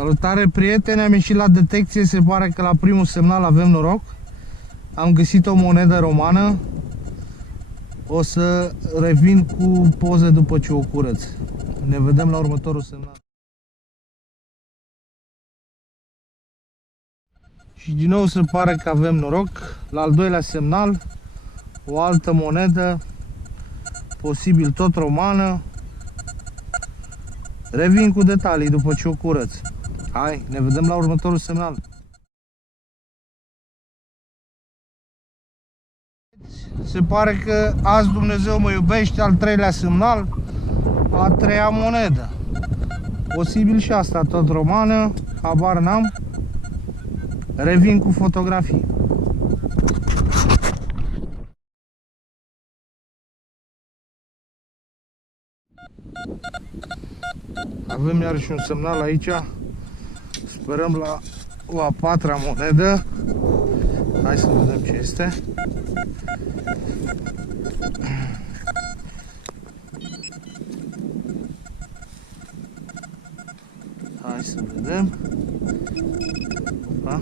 Salutare prieteni, am ieșit la detecție, se pare că la primul semnal avem noroc. Am găsit o monedă romană. O să revin cu poze după ce o curăț. Ne vedem la următorul semnal. Și din nou se pare că avem noroc. La al doilea semnal, o altă monedă, posibil tot romană. Revin cu detalii după ce o curăț. Hai, ne vedem la următorul semnal. Se pare că azi Dumnezeu mă iubește, al treilea semnal, a treia monedă. Posibil și asta tot romană, habar n-am. Revin cu fotografii. Avem iarăși un semnal aici. Sperăm la o a patra monedă. Hai să vedem ce este. Hai să vedem. Opa.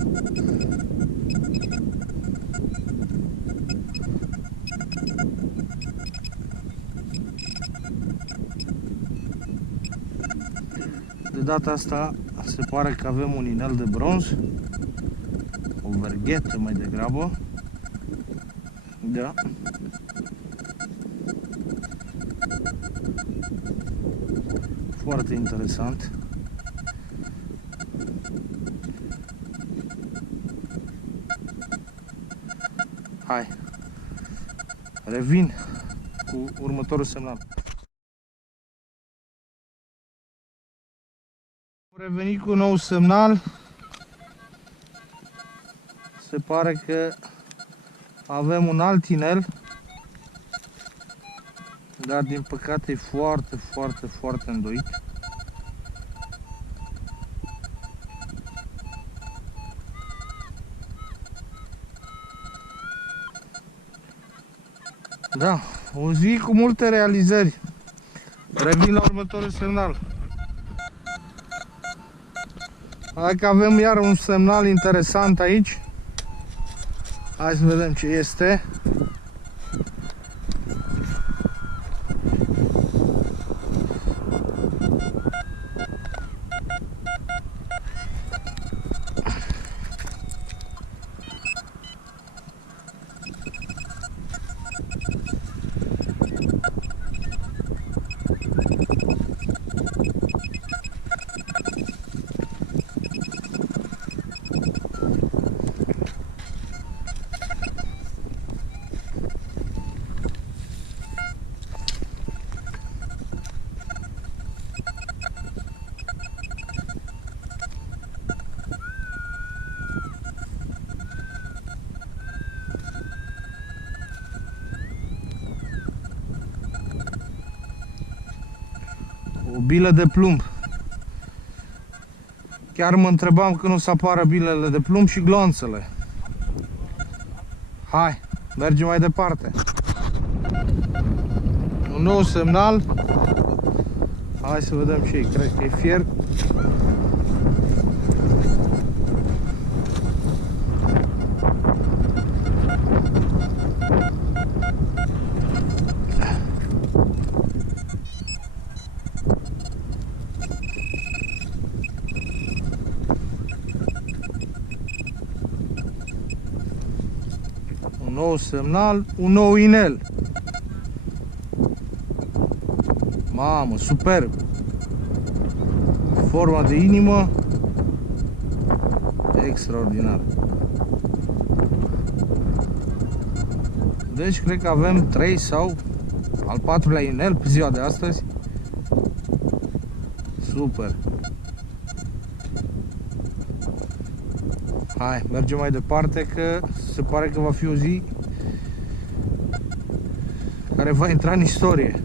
De data asta se pare că avem un inel de bronz, o verghetă mai degrabă. Da. Foarte interesant. Hai. Revin cu următorul semnal. Revenit cu un nou semnal. Se pare că avem un alt inel, dar din păcate e foarte îndoit. Da, o zi cu multe realizări. Revin la următorul semnal. Hai că avem iar un semnal interesant aici. Hai să vedem ce este. O bilă de plumb. Chiar mă întrebam când o să apară bilele de plumb și glonțele. Hai, mergem mai departe. Un nou semnal. Hai să vedem ce e. Cred că e fier. Un nou semnal, un nou inel. Mamă, superb! Forma de inimă, extraordinar. Deci cred că avem 3 sau al 4-lea inel pe ziua de astăzi. Super! Hai, mergem mai departe că se pare că va fi o zi care va intra în istorie.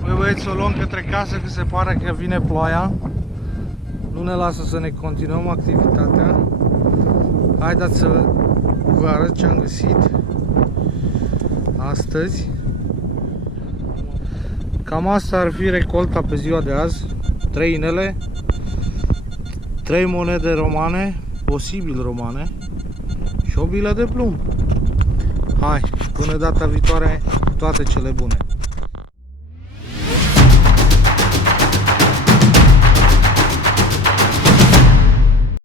Băi băieți, o luăm către casă că se pare că vine ploaia. Nu ne lasă să ne continuăm activitatea. Haideți să vă arăt ce am găsit astăzi. Cam asta ar fi recolta pe ziua de azi. 3 inele, 3 monede romane, posibil romane, și o bilă de plumb. Hai, până data viitoare, toate cele bune!